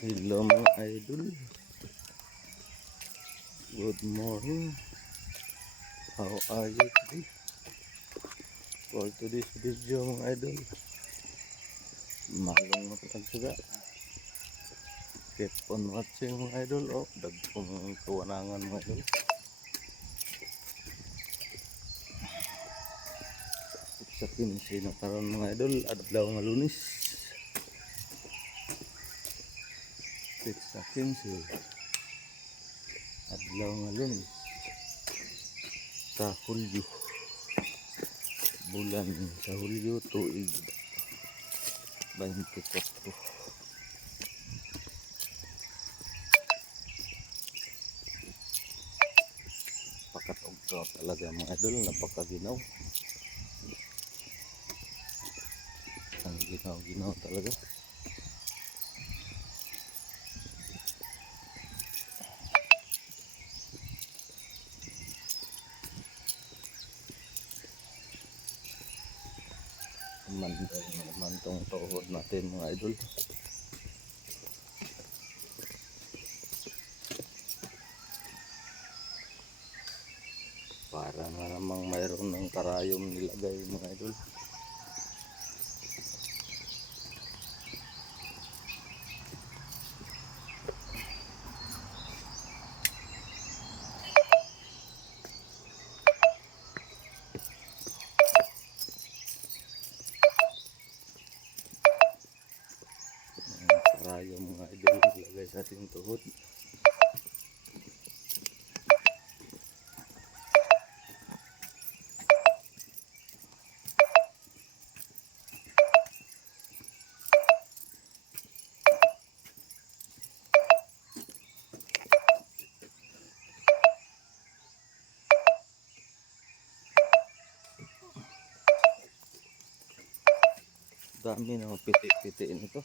Hello mga idol, good morning. How are you today? For today's video mga idol, malong na pagsaga. Keep on watching mga idol. Dagpong kawanangan mga idol. Sa 15 na karon mga idol, adlaw nga Lunes. Sa 15 adlaw nga Lunes sa Hulyo, bulan sa Hulyo, tuig 24. Pakatog talaga mga idol, napakaginaw. Ang ginaw-ginaw talaga. Mandal naman tong tuhod natin mga idol. Para na namang mayroon ng karayom nilagay mga idol. Karayom mga idol nilagay sa ating tuhod. Dami na piti-piti nito.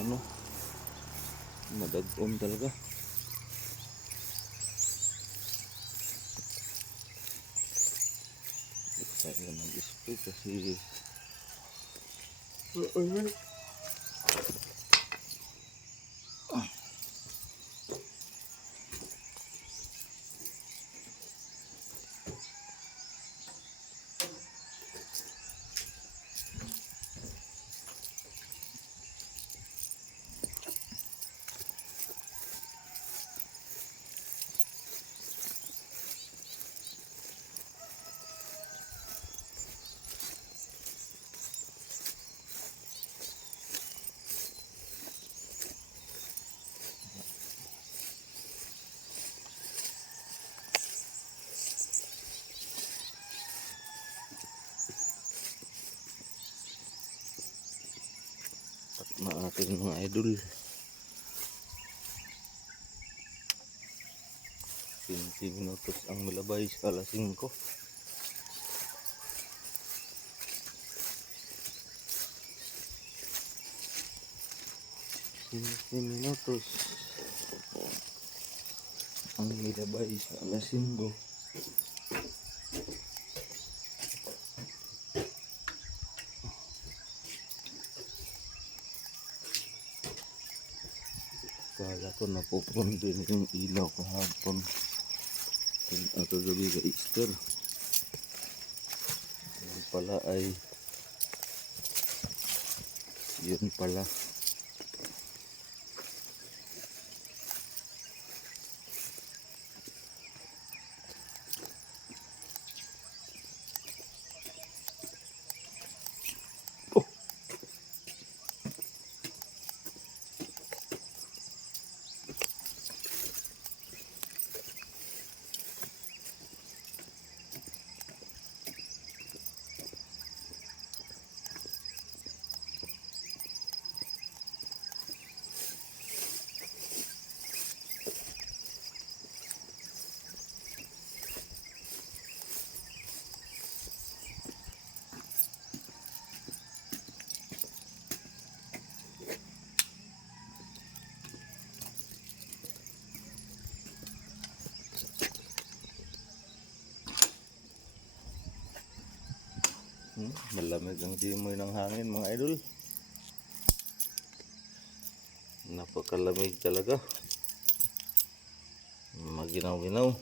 Na madagom talaga. Saya mag-spray kasi natin mga idol. 20 minutos ang milabay sa alas 5. 15 minutos ang milabay sa alas 5. Kala ko napupundi na yung ilaw kahapon. At gabi ka Easter. Yun pala ay yun pala. Malamig ang simoy ng hangin mga idol. Napakalamig talaga. Maginaw-ginaw.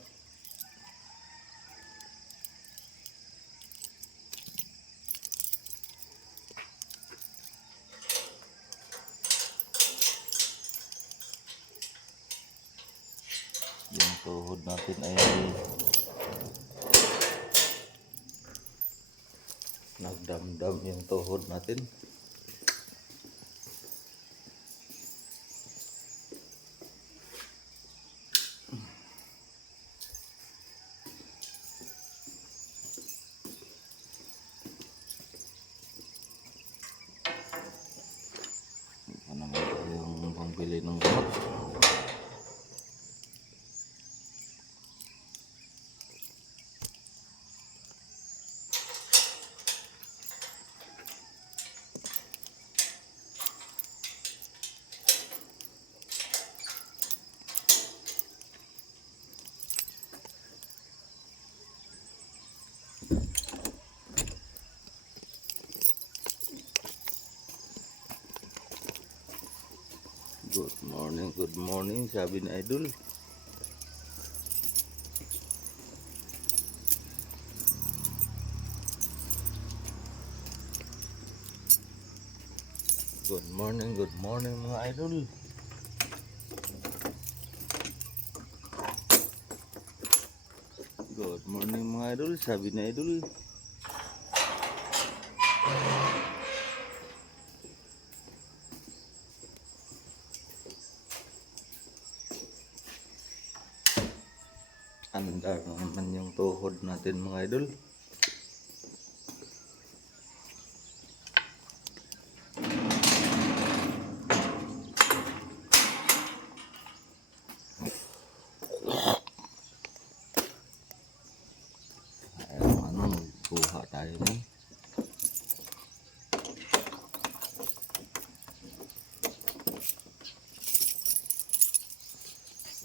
Yung tuhod natin ay nagdamdam yung tuhod natin. Ito naman yung pambili ng gamot. Good morning, sabi ni Idol. Good morning mga idol. Good morning mga idol, sabi ni Idol. Andar naman yung tuhod natin mga idol. Kuha tayo nun.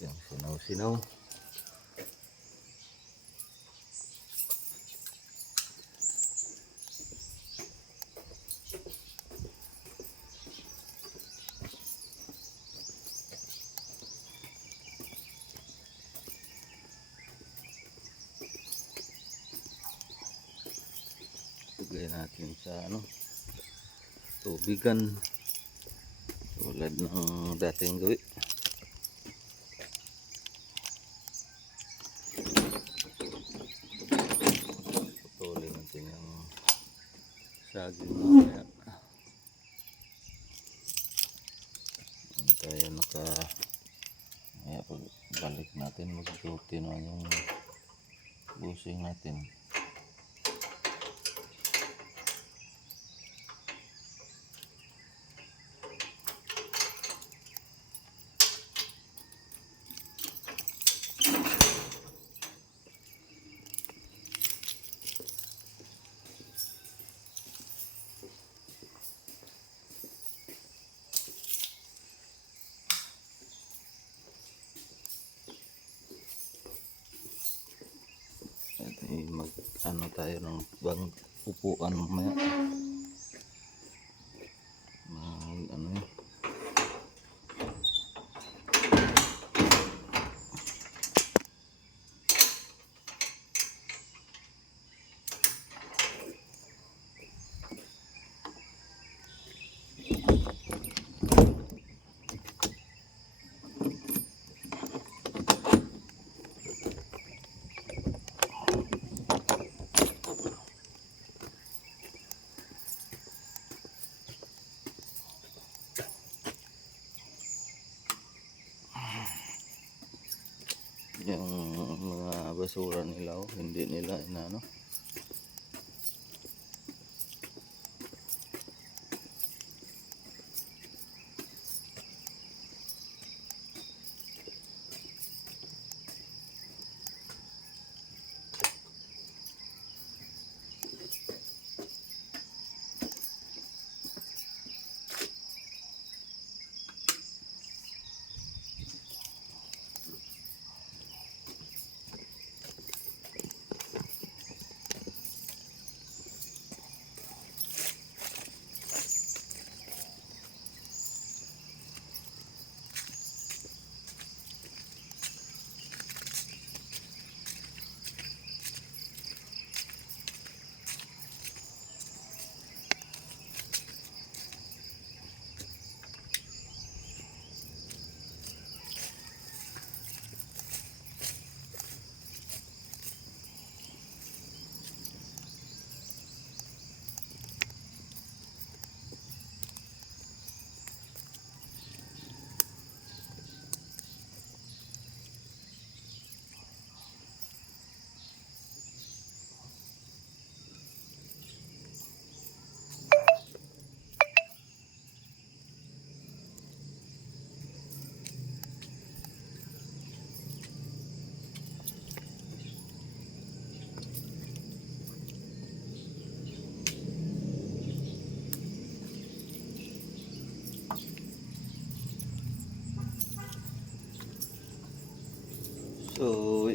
Yung sinaw-sinaw. Lagay natin sa tubigan tulad ng dating gawi. Putulin natin yung saging mamaya. Kaya kaya pagbalik natin mag-duty na yung busing natin. Mag tayo ng bang upuan mamaya. Yun. Yung mga basura nila hindi nila inano.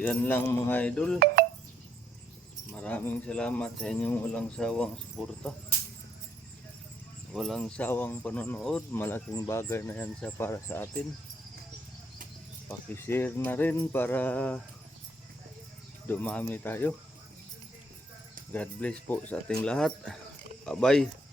yan lang mga idol. Maraming salamat sa inyong walang sawang suporta. Walang sawang panonood. Malaking bagay na yan para sa atin. Pakishare na rin para dumami tayo. God bless po sa ating lahat. Bye-bye.